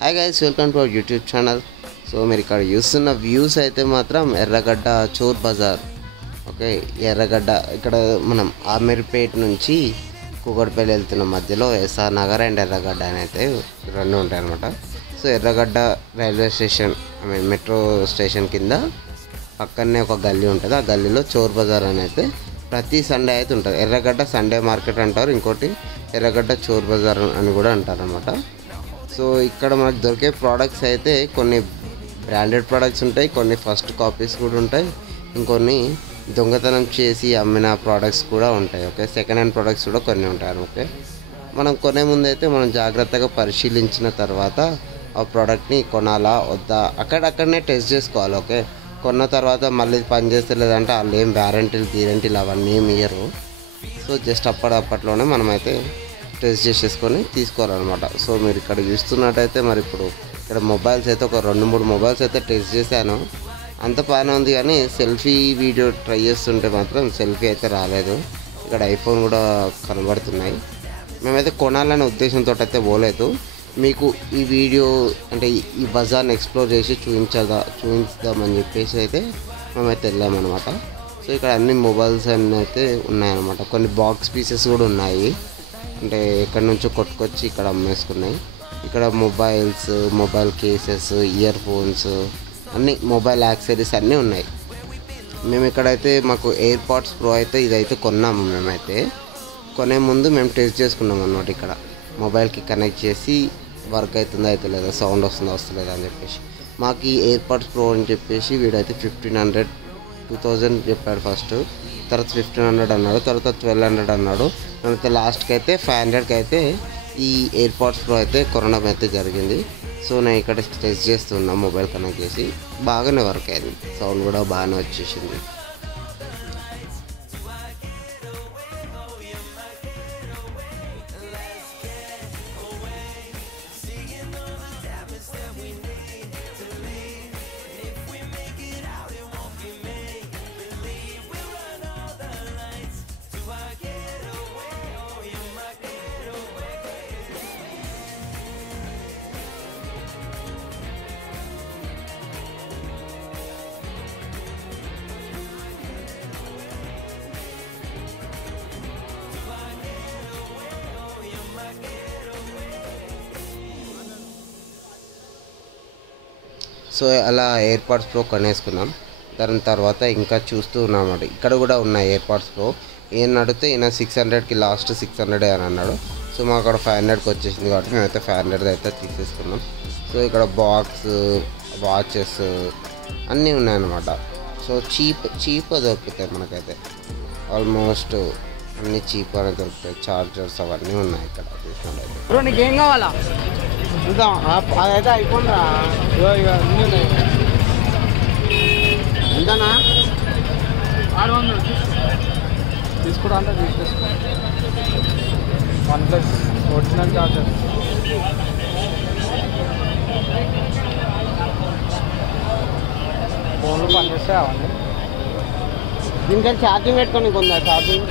Hi guys, welcome to our YouTube channel. So మీరు ఇక్కడ చూస్తున్న వ్యూస్ అయితే మాత్రం ఎర్రగడ్డ చోర్ బజార్. ఓకే, ఎర్రగడ్డ ఇక్కడ మనం ఆమీర్పేట్ నుంచి కూకట్పల్లి వెళ్తున్న మధ్యలో ఎస్ఆర్ నగర్ అండ్ ఎర్రగడ్డ అని అయితే రెండు ఉంటాయి అన్నమాట. సో ఎర్రగడ్డ రైల్వే స్టేషన్ మెట్రో స్టేషన్ కింద పక్కనే ఒక గల్లీ ఉంటుంది. ఆ గల్లీలో చోర్ బజార్ అని అయితే ప్రతి సండే అయితే ఉంటుంది. ఎర్రగడ్డ సండే మార్కెట్ అంటారు, ఇంకోటి ఎర్రగడ్డ చోర్ బజార్ అని కూడా అంటారు అన్నమాట. సో ఇక్కడ మనకు దొరికే ప్రోడక్ట్స్ అయితే కొన్ని బ్రాండెడ్ ప్రోడక్ట్స్ ఉంటాయి, కొన్ని ఫస్ట్ కాపీస్ కూడా ఉంటాయి, ఇంకొన్ని దొంగతనం చేసి అమ్మిన ప్రోడక్ట్స్ కూడా ఉంటాయి. ఓకే, సెకండ్ హ్యాండ్ ప్రోడక్ట్స్ కూడా కొన్ని ఉంటాయి. ఓకే, మనం కొనే ముందు అయితే మనం జాగ్రత్తగా పరిశీలించిన తర్వాత ఆ ప్రోడక్ట్ని కొనాలా వద్దా అక్కడనే టెస్ట్ చేసుకోవాలి. ఓకే, కొన్న తర్వాత మళ్ళీ పని చేస్తలేదంటే వాళ్ళు ఏం గ్యారంటీలు అవన్నీ ఏమి ఇయ్యరు. సో జస్ట్ అప్పట్లోనే మనమైతే టెస్ట్ చేసేసుకొని తీసుకోవాలన్నమాట. సో మీరు ఇక్కడ చూస్తున్నట్టయితే మరి ఇప్పుడు ఇక్కడ మొబైల్స్ అయితే ఒక 2-3 మొబైల్స్ అయితే టెస్ట్ చేశాను, అంత బాగానే ఉంది. కానీ సెల్ఫీ వీడియో ట్రై చేస్తుంటే మాత్రం సెల్ఫీ అయితే రాలేదు. ఇక్కడ ఐఫోన్ కూడా కనబడుతున్నాయి. మేమైతే కొనాలనే ఉద్దేశంతో అయితే పోలేదు. మీకు ఈ వీడియో అంటే ఈ బజార్ని ఎక్స్ప్లోర్ చేసి చూపించుదామని చెప్పేసి అయితే మేమైతే వెళ్ళామన్నమాట. సో ఇక్కడ అన్ని మొబైల్స్ అన్నీ అయితే ఉన్నాయన్నమాట. కొన్ని బాక్స్ పీసెస్ కూడా ఉన్నాయి, అంటే ఎక్కడి నుంచో కొట్టుకొచ్చి ఇక్కడ అమ్మేసుకున్నాయి. ఇక్కడ mobiles, mobile cases, ear phones, అన్ని మొబైల్ యాక్సెసరీస్ అన్నీ ఉన్నాయి. మేము ఇక్కడైతే మాకు ఎయిర్పాడ్స్ ప్రో అయితే ఇదైతే కొన్నాము. మేమైతే కొనే ముందు మేము టెస్ట్ చేసుకున్నాం అన్నమాట. ఇక్కడ మొబైల్కి కనెక్ట్ చేసి వర్క్ అవుతుందా అయితే లేదా, సౌండ్ వస్తలేదా అని చెప్పేసి. మాకు ఈ ఎయిర్పాడ్స్ ప్రో అని చెప్పేసి వీడైతే 1500, 2000 చెప్పాడు ఫస్ట్, తర్వాత 1500 అన్నాడు, తర్వాత 1200 అన్నాడు. అయితే లాస్ట్కి అయితే 500కి అయితే ఈ ఎయిర్పాడ్స్ ప్రో అయితే కొనడం అయితే జరిగింది. సో నేను ఇక్కడ టెస్ట్ చేస్తున్నా, మొబైల్ కనెక్ట్ చేసి బాగానే వర్క్ అయింది, సౌండ్ కూడా బాగానే వచ్చేసింది. సో అలా ఎయిర్పాడ్స్ ప్రో కొనేసుకున్నాం. దాని తర్వాత ఇంకా చూస్తూ ఉన్నాం. ఇక్కడ కూడా ఉన్నాయి ఎయిర్పాడ్స్ ప్రో. ఈయన అడిగితే ఈయన 600కి లాస్ట్ 600 అని అన్నాడు. సో మాకు అక్కడ 500కి వచ్చేసింది కాబట్టి మేమైతే 500 అయితే తీసేసుకున్నాం. సో ఇక్కడ బాక్స్, వాచెస్ అన్నీ ఉన్నాయన్నమాట. సో చీప్ దొరుకుతాయి మనకైతే, ఆల్మోస్ట్ అన్నీ చీప్ అని దొరుకుతాయి. చార్జర్స్ అవన్నీ ఉన్నాయి ఇక్కడ చూసినట్లయితే. బ్రో నీకేం కావాలా? అదైతే ఐఫోన్ రా, ఎంతనా? 600 తీసుకుంటా అంటే తీసుకో. OnePlus original charger. ఫోన్లు పనిచేస్తాయి అవన్నీ. దీనికని ఛార్జింగ్ పెట్టుకొని కొందా? ఛార్జింగ్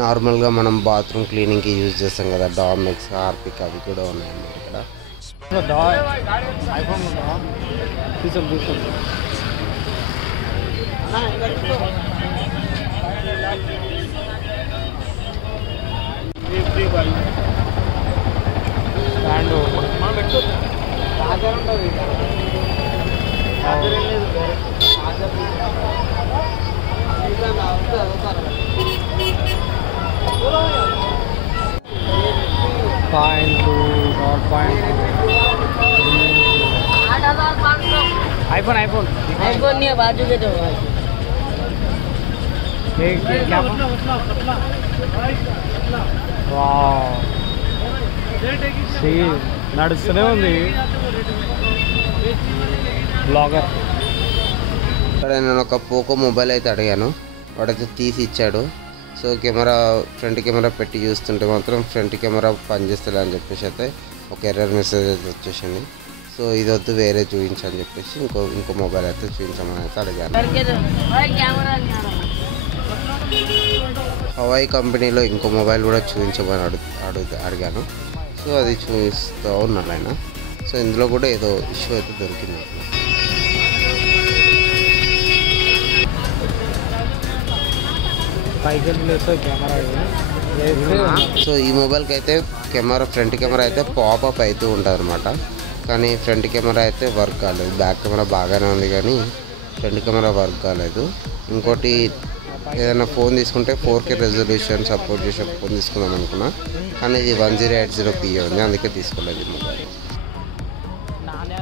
నార్మల్గా మనం బాత్రూమ్ క్లీనింగ్కి యూజ్ చేస్తాం కదా, డామెక్స్, హార్పిక్, అవి కూడా ఉన్నాయన్నమాట ఇక్కడ. ఐఫోన్ ఉందా? తీసుకోండి. స్టాండ్ చార్జర్ ఉంటుంది. आईफोन नहीं है, बाजू के जो నడుస్తూనే ఉంది బ్లాగర్. ఇక్కడ నేను ఒక పోకో మొబైల్ అయితే అడిగాను, వాడైతే తీసి ఇచ్చాడు. సో ఫ్రంట్ కెమెరా పెట్టి చూస్తుంటే మాత్రం ఫ్రంట్ కెమెరా పనిచేస్తుంది అని చెప్పేసి అయితే ఒక ఎర్రర్ మెసేజ్ అయితే వచ్చేసింది. సో ఇది వద్దు, వేరే చూపించని చెప్పేసి ఇంకో మొబైల్ అయితే చూపించమని అయితే అడిగాను. హవాయి కంపెనీలో ఇంకో మొబైల్ కూడా చూపించమని అడిగాను. సో అది చూపిస్తూ ఉన్నాడు ఆయన. సో ఇందులో కూడా ఏదో ఇష్యూ అయితే దొరికింది. సో ఈ మొబైల్కి అయితే ఫ్రంట్ కెమెరా అయితే పాపప్ అవుతూ ఉంటుంది అనమాట. కానీ ఫ్రంట్ కెమెరా అయితే వర్క్ కాలేదు. బ్యాక్ కెమెరా బాగానే ఉంది కానీ ఫ్రంట్ కెమెరా వర్క్ కాలేదు. ఇంకోటి ఏదైనా ఫోన్ తీసుకుంటే 4K రెజల్యూషన్ సపోర్ట్ చేసే ఫోన్ తీసుకుందాం అనుకున్నా, కానీ ఇది 1080p ఉంది, అందుకే తీసుకోలేదు ఈ మొబైల్.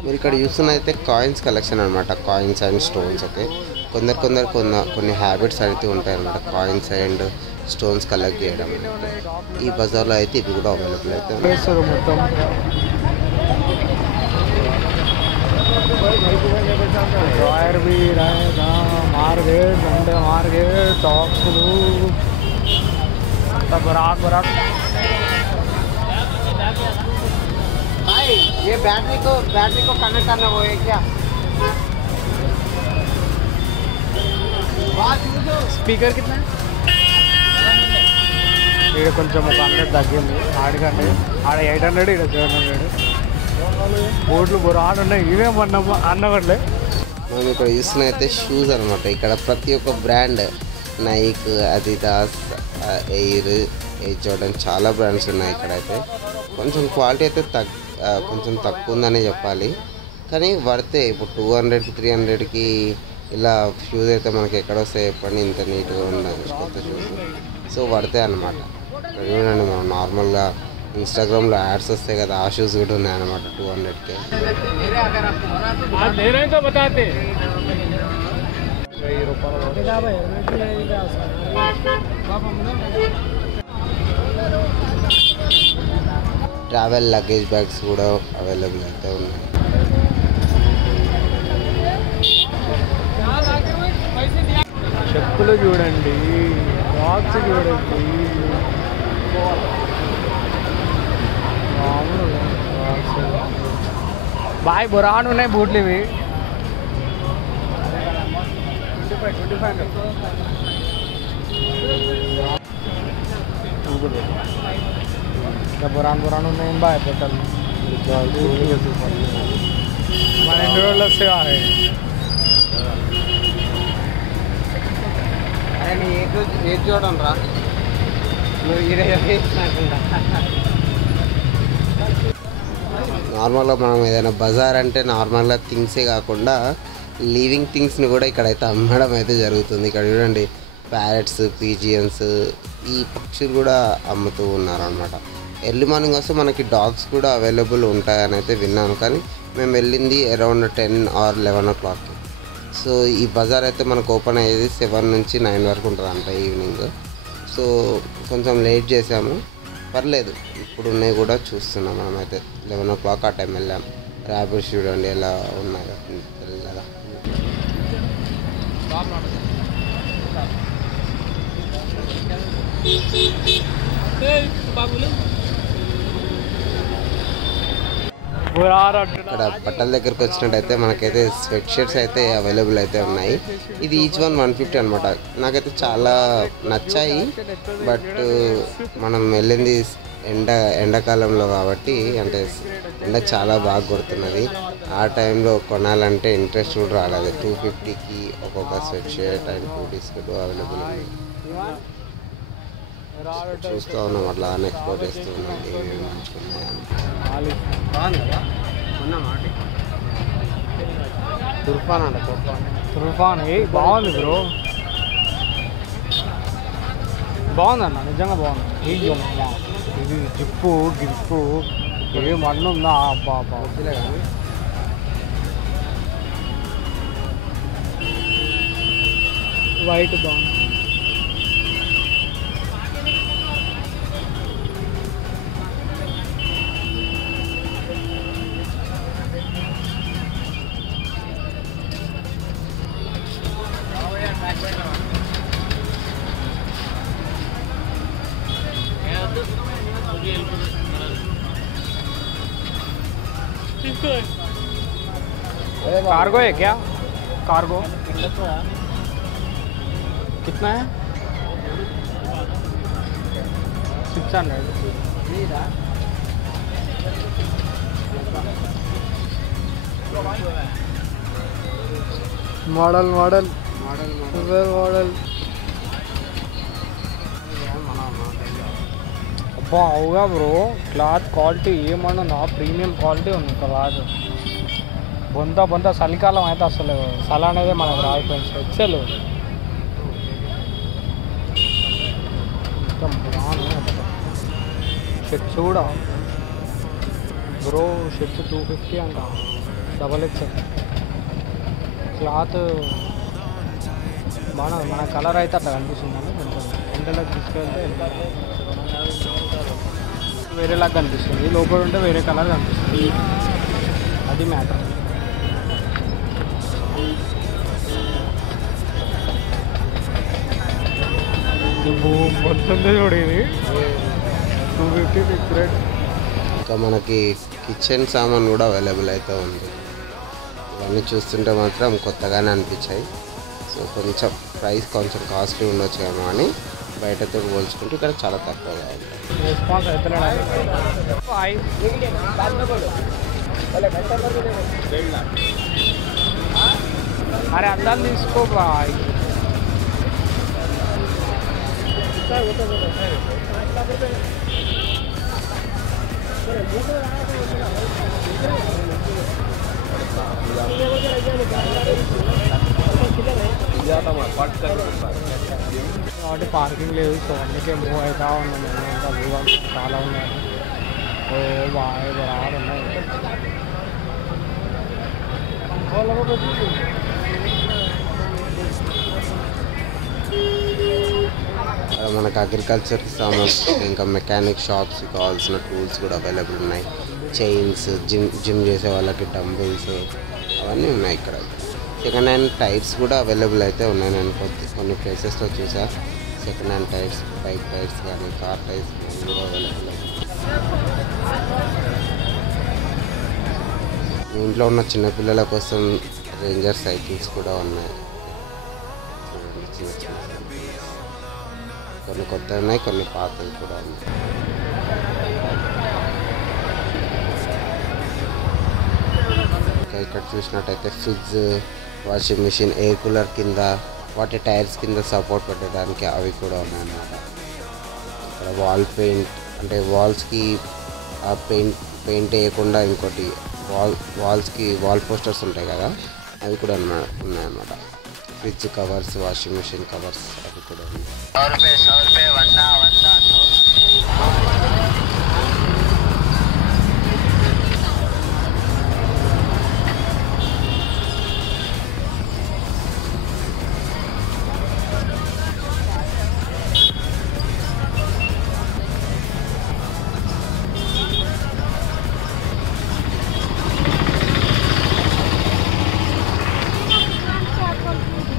మీరు ఇక్కడ చూస్తున్నదైతే కాయిన్స్ కలెక్షన్ అనమాట. Coins and stones. ఓకే, కొన్ని హ్యాబిట్స్ అయితే ఉంటాయి అనమాట, కాయిన్స్ అండ్ స్టోన్స్ కలెక్ట్ చేయడం. ఈ బజార్లో అయితే ఇవి కూడా అవైలబుల్ అయితే ఉన్నాయి. ड्रायर भी रहेगा, मार्केट संडे मार्केट टॉक्सलू तब बरात भाई ये बैटरी को कनेक्ट करना वो है क्या? స్పీకర్ कितना ఇక్కడ కొంచెం ఒక 100 తగ్గింది. ఆడికంటే ఆడ 800, ఇక్కడ 700. బోర్డులు బొరాడు ఉన్నాయి. ఇవేమన్నా అన్నవట్లే. మనం ఇక్కడ చూస్తున్నైతే షూస్ అనమాట. ఇక్కడ ప్రతి ఒక్క brand, Nike, Adidas, air Jordan, చాలా బ్రాండ్స్ ఉన్నాయి. ఇక్కడైతే కొంచెం క్వాలిటీ అయితే కొంచెం తక్కువ ఉందని చెప్పాలి, కానీ వర్తే. ఇప్పుడు 200కి 300కి ఇలా షూస్ అయితే మనకి ఎక్కడ వస్తాయి చెప్పండి, ఇంత నీట్గా ఉండాలి కొత్త షూస్. సో వర్తే అనమాట. చూడండి, మనం నార్మల్గా ఇన్స్టాగ్రామ్లో యాడ్స్ వస్తాయి కదా, ఆ షూస్ కూడా ఉన్నాయన్నమాట 200కే. ట్రావెల్ లగేజ్ బ్యాగ్స్ కూడా అవైలబుల్ అయితే ఉన్నాయి. చెప్పులు చూడండి, బాక్స్ చూడండి, బాయ్ బొరాన్ ఉన్నాయి బూట్లు ఇవి. 25 ఇంకా బొరాన్ ఉన్నాయి బాయ్ పెట్టాలి. మన 2 రోజులు వస్తే అరే ఏది చూడండి రా, నువ్వు నార్మల్గా మనం ఏదైనా బజార్ అంటే నార్మల్గా థింగ్సే కాకుండా లివింగ్ థింగ్స్ని కూడా ఇక్కడైతే అమ్మడం అయితే జరుగుతుంది. ఇక్కడ చూడండి, ప్యారెట్స్, పీజియన్స్, ఈ పక్షులు కూడా అమ్ముతూ ఉన్నారు అనమాట. ఎర్లీ మార్నింగ్ వస్తే మనకి డాగ్స్ కూడా అవైలబుల్ ఉంటాయని అయితే విన్నాను, కానీ మేము వెళ్ళింది అరౌండ్ 10 or 11 o'clock. సో ఈ బజార్ అయితే మనకు ఓపెన్ అయ్యేది 7 నుంచి 9 వరకు ఉంటుంది అంట ఈవినింగ్. సో కొంచెం లేట్ చేసాము, పర్లేదు. ఇప్పుడు ఉన్నాయి కూడా చూస్తున్నాం. మనమైతే 11 o'clock ఆ టైం వెళ్ళాం. ర్యాపిడ్స్ చూడండి ఎలా ఉన్నాయి తెల్లగా. ఇక్కడ బట్టల దగ్గరికి వచ్చినట్టయితే మనకైతే స్వెట్ షర్ట్స్ అయితే అవైలబుల్ అయితే ఉన్నాయి. ఇది ఈచ్ వన్ 150 అనమాట. నాకైతే చాలా నచ్చాయి, బట్ మనం వెళ్ళింది ఎండాకాలంలో కాబట్టి, అంటే ఎండ చాలా బాగా కొడుతున్నది. ఆ టైంలో కొనాలంటే ఇంట్రెస్ట్ కూడా రాలేదు. 250కి ఒక్కొక్క sweatshirt and 2 t-shirt available ఉన్నాయి. చూస్తూ ఉన్నాం, అట్లా ఎక్స్ప్లోర్ చేస్తూ ఉన్నాం ఏమేమి మంచుకున్నాయని. తుర్ఫాన్ అంట, తుర్ఫాన్ బాగుంది బ్రో, బాగుందన్న, నిజంగా బాగుంది. ఇది జిప్పు గిప్పు ఏ మన్ను ఉందా అబ్బా వద్దులే. కానీ వైట్ బాగుంది. कार्गो है क्या? कार्गो कितना है? 600. మోడల్ మోడల్ మోడల్ అబ్బా అవుగా బ్రో క్లాత్ క్వాలిటీ ఏమన్నా ప్రీమియం క్వాలిటీ ఉంది క్లాత్ బొంత చలికాలం అయితే అసలు చల అనేది మనకు రాదు ఫ్రెండ్స్ ఎక్సెల్ మొత్తం షర్ట్స్ కూడా బ్రో షర్ట్స్ 250 అంట డబల్ ఎక్సెల్ క్లాత్ బాగా మన కలర్ అయితే అట్లా కనిపిస్తుంది కొంచెం ఎండలోకి తీసుకెళ్తే వేరేలాగా కనిపిస్తుంది లోపల ఉంటే వేరే కలర్ కనిపిస్తుంది అది మ్యాటర్ మొత్తం చూడు ఇది 250 ఫిక్స్ రేట్ ఇంకా మనకి కిచెన్ సామాన్ కూడా అవైలబుల్ అయితే ఉంది ఇవన్నీ చూస్తుంటే మాత్రం కొత్తగానే అనిపించాయి సో కొంచెం ప్రైస్ కొంచెం కాస్ట్లీ ఉండొచ్చు ఏమో అని బయటతో పోల్చుకుంటే ఇక్కడ చాలా తక్కువగా ఉంటాయి రెస్పాన్స్ అయితే అరే అందాలు తీసుకోబా కాబట్టి పార్కింగ్ లేదు సో అందుకే మూవ్ అవుతా ఉన్నాను చాలా ఉన్నాయి ఓ బాగా బరాబర్ ఉన్నాయి మనకు అగ్రికల్చర్ సామాన్ ఇంకా మెకానిక్ షాప్స్ కావాల్సిన టూల్స్ కూడా అవైలబుల్ ఉన్నాయి చైన్స్ జిమ్ చేసే వాళ్ళకి డంబుల్స్ అవన్నీ ఉన్నాయి ఇక్కడ సెకండ్ హ్యాండ్ టైర్స్ కూడా అవైలబుల్ అయితే ఉన్నాయి నేను కొన్ని ప్లేసెస్లో చూసా second hand tyres bike tyres కానీ కార్ టైర్స్ కానీ కూడా అవైలబుల్ అవుతాయి మీ ఇంట్లో ఉన్న చిన్నపిల్లల కోసం రేంజర్ సైకిల్స్ కూడా ఉన్నాయి చిన్న చిన్న కొన్ని కొత్త ఉన్నాయి కొన్ని పాతవి కూడా ఉన్నాయి ఇంకా ఇక్కడ చూసినట్టయితే fridge washing machine air cooler కింద వాటి టైర్స్ కింద సపోర్ట్ పెట్టడానికి అవి కూడా ఉన్నాయన్నమాట ఇక్కడ వాల్ పెయింట్ అంటే వాల్స్కి ఆ పెయింట్ వేయకుండా ఇంకోటి వాల్స్కి వాల్ పోస్టర్స్ ఉంటాయి కదా అవి కూడా ఉన్నాయన్నమాట fridge covers washing machine covers అవి కూడా ఉన్నాయి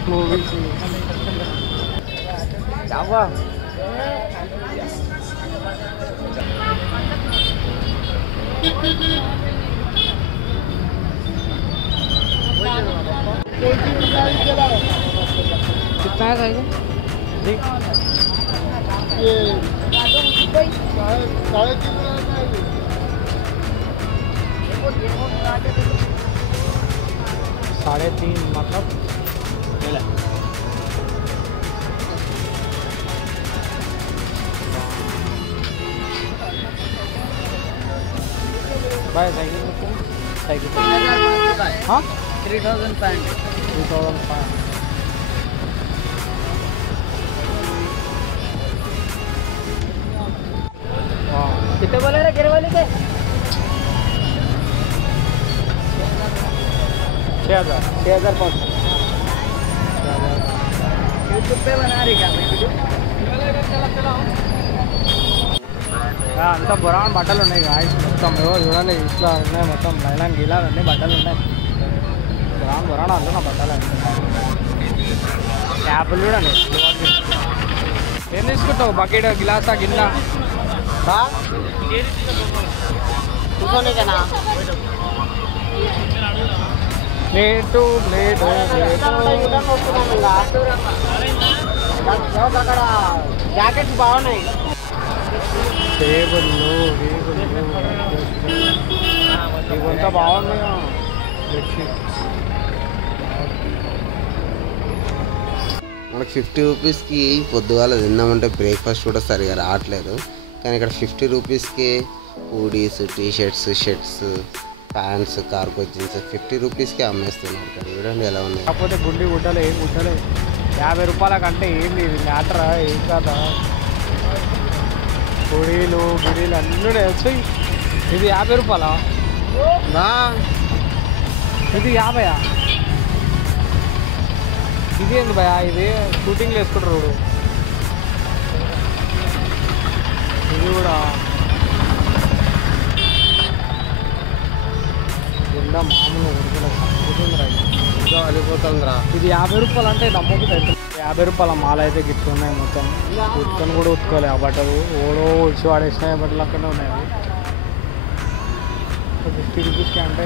मूवीज जावा कितना है साइज ठीक ये 3.5 मतलब बाय साइकिल हाँ 3,500 कितने बोले रे गिरे वाले के 6,500 यूट्यूब पे बना रही क्या वीडियो అంతా పురాణ బట్టలు ఉన్నాయి గాయస్ మొత్తం ఎవరు చూడండి ఇట్లా ఉన్నాయి మొత్తం లైలాన్ గీలాలు అన్నీ బట్టలు ఉన్నాయి పురాణ అంటున్నా బట్టలు యాపిల్ చూడండి ఏం తీసుకుంటావు బకెట్ గిలాసా గిన్నె కూర్చోనికేనా ప్లేటు అక్కడ జాకెట్స్ బాగున్నాయి టేబుల్లు ఇవంతా బాగున్నాయి బెడ్షీట్. మనకు 50 రూపీస్కి పొద్దుగాల తిందామంటే బ్రేక్ఫాస్ట్ కూడా సరిగా రావట్లేదు. కానీ ఇక్కడ 50 రూపీస్కి hoodies, t-shirts, shirts, pants, cargo jeans 50 రూపీస్కి అమ్మేస్తున్నారు. ఇక్కడ చూడండి ఎలా ఉన్నాయి. కాకపోతే గుండి గుట్టలే ఏం గుట్టలే 50 రూపాయల కంటే ఏంది ఇది మ్యాటరా ఏం కాదా. పొడీలు గిడీలు అన్నీ వచ్చాయి. ఇది 50 రూపాయలా? ఇది 50. ఇది ఏంది భయ? ఇది షూటింగ్లో వేసుకుంటారు. ఇది కూడా ఎండ మామూలు వెళ్ళిపోతుందిరా. ఇది 50 రూపాయలు అంటే నమ్మకం అయితే 50 రూపాయల మాల అయితే గిట్లు ఉన్నాయి. మొత్తం ఉత్తుకొని కూడా ఉతుకోలే ఆ బట్టలు. ఓడో వచ్చి వాడేసినాయి బట్టలు అక్కడే ఉన్నాయి. 50 రూపీస్కి అంటే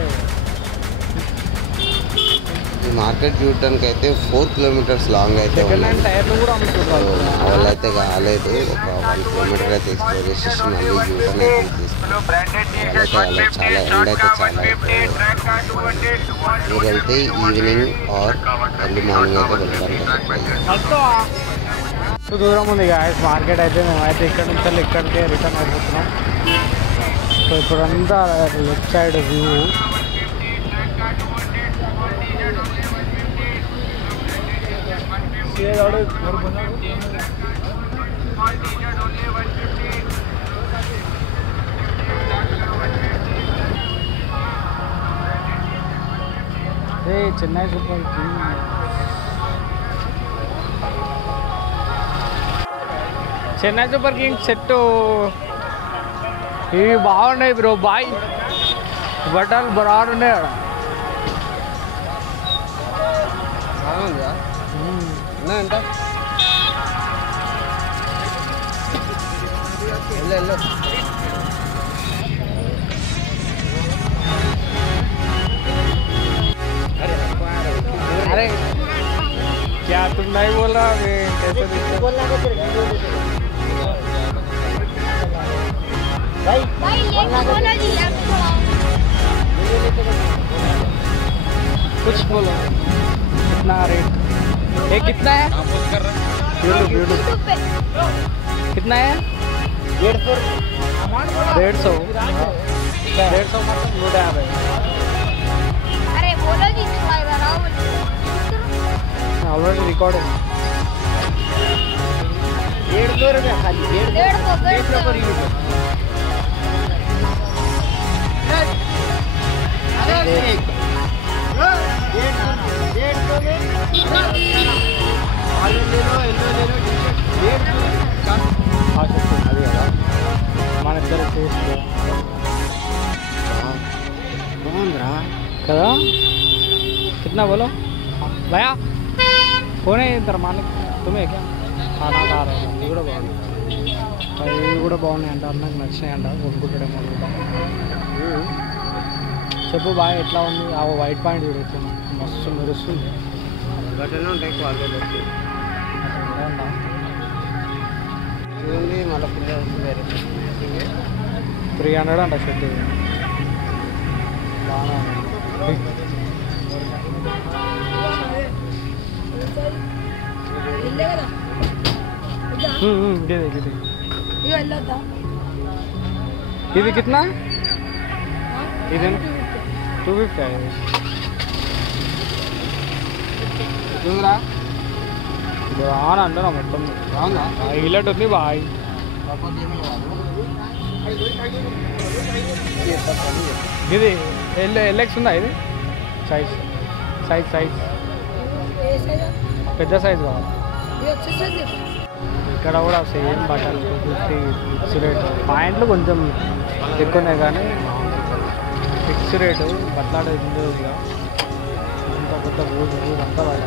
ఈ మార్కెట్ చూడడానికి అయితే 4 కిలోమీటర్స్ లాంగ్ అయితే సెకండ్ హ్యాండ్ టైర్లు కూడా అమ్ముతుంటారు. వాళ్ళు అయితే కాలేదు. ఒక 1 కిలోమీటర్ అయితే ఎక్స్ప్లోర్ చేసేసి మళ్ళీ యూటర్న్ అయితే తీసుకుంటారు. చాలా ఎండ అయితే చాలా మీరు వెళ్తే ఈవినింగ్ ఆర్ ఎర్లీ మార్నింగ్ అయితే వెళ్తారు. దూరం ఉంది గాయస్ మార్కెట్ అయితే. మేమైతే ఇక్కడ నుంచి ఇక్కడికే రిటర్న్ అయిపోతున్నాం. సో ఇప్పుడంతా left side view. Chennai super king. Chennai super king set ఇవి బాగున్నాయి బ్రో. బాయ్ బట్టలు బాగున్నాయి అక్కడ. ఎంత अरे क्या तुम नहीं बोल रहा? कैसे कुछ बोलो. कितना रेट? ये कितना है? कितना है? 150. 150 मतलब 150. अरे बोलो जी ऑलरेडी रिकॉर्डिंग. 150 रुपये खाली. 150. అది కదా మన ఇద్దరు టేస్ట్ బాగుందిరా కదా. कितना बोलो भैया? कौन है इधर मालिक? तुम्हें क्या खाना खा रहे हैं? ఇవి కూడా బాగున్నాయి. ఇవి కూడా బాగున్నాయి అంటారు. నాకు నచ్చినాయి అంట. కొనుక్కుంటాడేమో చెప్పు బాయ్ ఎట్లా ఉంది? ఆ వైట్ పాయింట్ చూడొచ్చు మస్తు మెరుస్తుంది. గట్లనే ఉంటాయి క్వాలిటీ మళ్ళీ పిల్లలు వేరే 300 అంట షర్ట్. బాగా ఇది कितना? ఇది 250. చూడరా బాగా అంటున్నా మొత్తం బాగుందా? హైలైట్ ఉంది బాయ్. ఇది ఎల్ఎక్స్ ఉందా? ఇది సైజ్ సైజ్ సైజ్ పెద్ద సైజ్ కావాలి. ఇక్కడ కూడా సేమ్ బట్టలు 250 ఫిక్స్ రేటు. పాయింట్లు కొంచెం ఎక్కువనే కానీ ఫిక్స్ రేటు. బట్లాడే ఇందులో ఇంత పెద్ద బూజు బూజు అంతా పడాలి.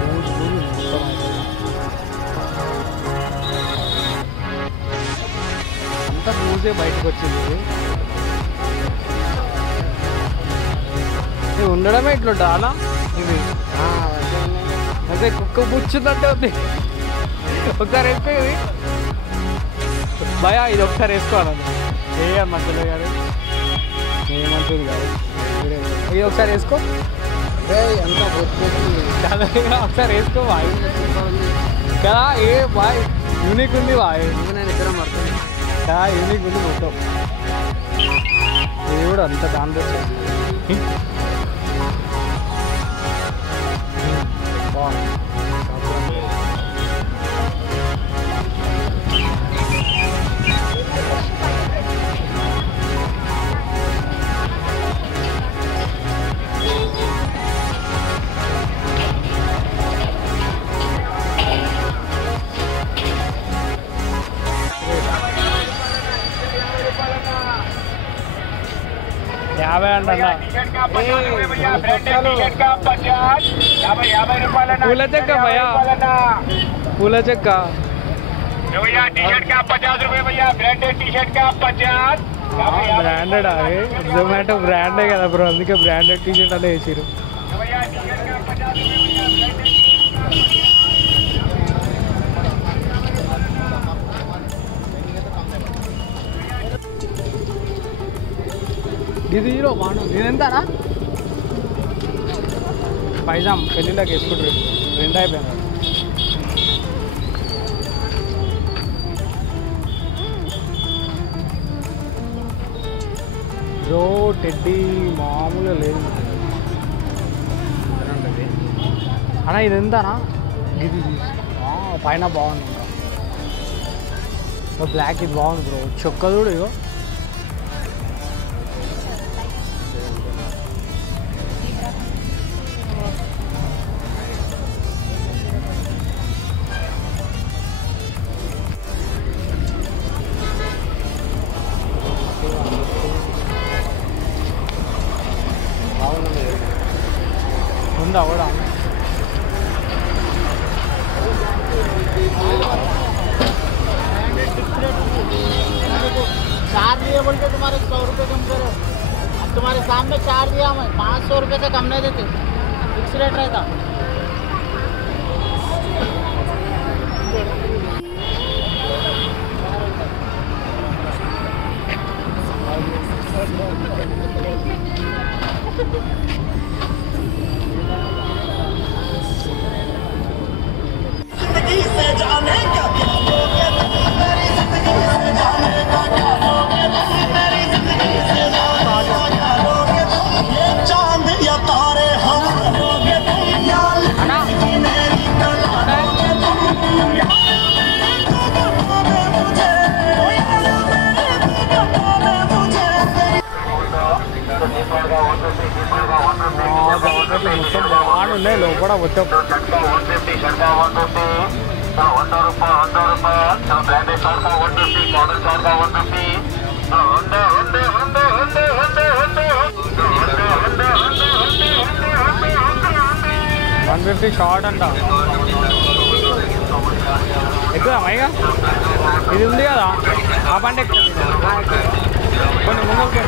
బూజు బూజు మొత్తం అంతా బూజే బయటకు వచ్చింది. ఇది ఉండడమే ఇట్లుంటా అలా. ఇది అదే కుక్క బుచ్చుందంటే ఉంది. ఒకసారి ఎక్కువ ఇది భయ ఇది ఒకసారి వేసుకోవాలి ఏ మంచిలో కాదు ఏమంటుంది కాదు ఇది ఒకసారి వేసుకో అంతా కదా ఒకసారి వేసుకో బాయ్ కదా ఏ బాయ్ యూనిక్ ఉంది బాయ్ నేను ఇద్దరం పడుతుంది కదా యూనిక్ ఉంది మొత్తం ఇది కూడా అంత దాంట్లో బాగుంది యాభై అంటన్నా పూల చెక్క భయా పూల చెక్క బ్రాండెడ్ అది జొమాటో బ్రాండే కదా బ్రో అందుకే బ్రాండెడ్ టీషర్ట్ అలా వేసారు ఇది హీరో బాగుంది ఇది ఎంతనా పైజామ్ పెళ్ళిళ్ళకి వేసుకుంటారు రెండు అయిపోయింది బ్రో టెడ్డీ మామూలుగా లేదు అన్నా ఇది ఎంతనా ఇది పైన బాగుంది బ్లాక్ ఇది బాగుంది బ్రో చొక్క చూడు ఇగో ఉందా కూడా चार दिए बोल के तुम्हारे 100 रुपये कम करो अब तुम्हारे सामने 4 दिया मैं 500 रुपये से कम नहीं देते फिक्स रेट रहता మొత్తం బాగున్నాయి లోపల మొత్తం $150 షార్ట్ అంట ఎక్కువ మైగా ఇది ఉంది కదా ఆ పంట కొన్ని ముందుకు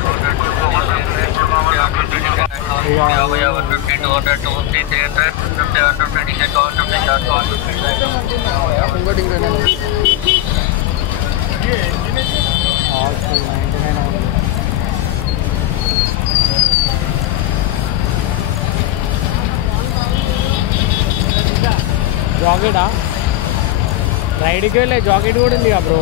జాకెటా రైడ్కి వెళ్ళే జాకెట్ కూడా ఉంది కదా బ్రో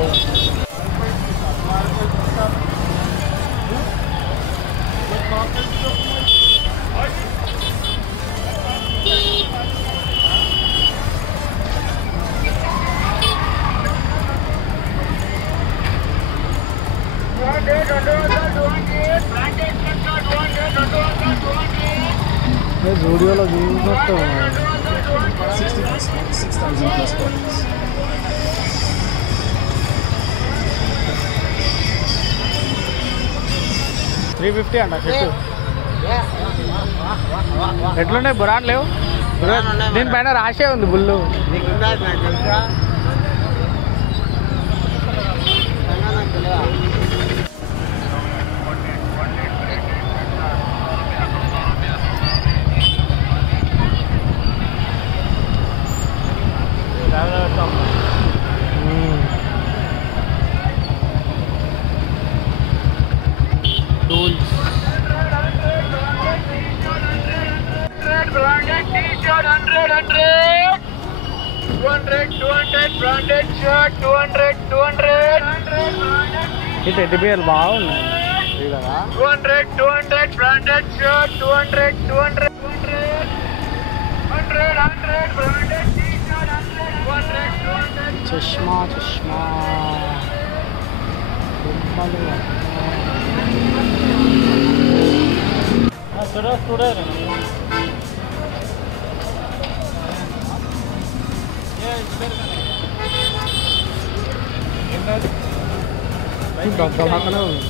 జూడియోలో చూసినట్టు 6,000 plus bottles. $350 అంట షర్టు ఎట్లున్నాయి బురాన్ లేవు దీనిపైన రాసే ఉంది బుల్లు ఈ టెడ్డీ బియర్లు బాగున్నాయి కదా. 200 branded shirt, 200 branded t-shirt, 200. Chashma చూడే దొంగలాగానే ఉంది.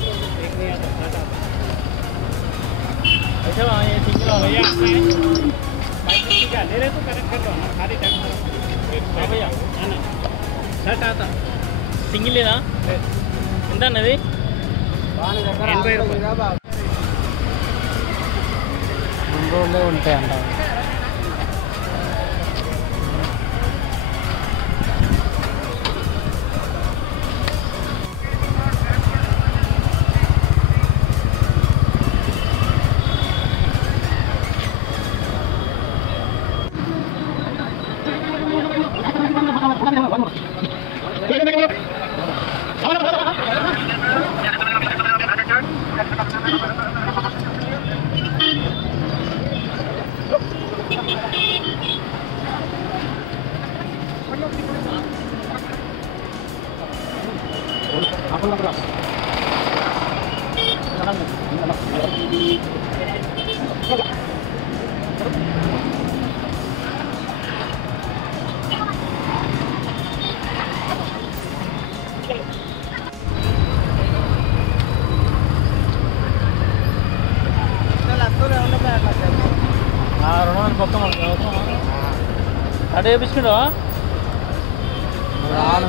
షర్ట్ ఆత సింగిల్ లేదా ఎంత అన్నది 80 రూపాయలు. 2 రోజులే ఉంటాయి అంట. మొత్తం అడే వేపించుకుంటావా? రాను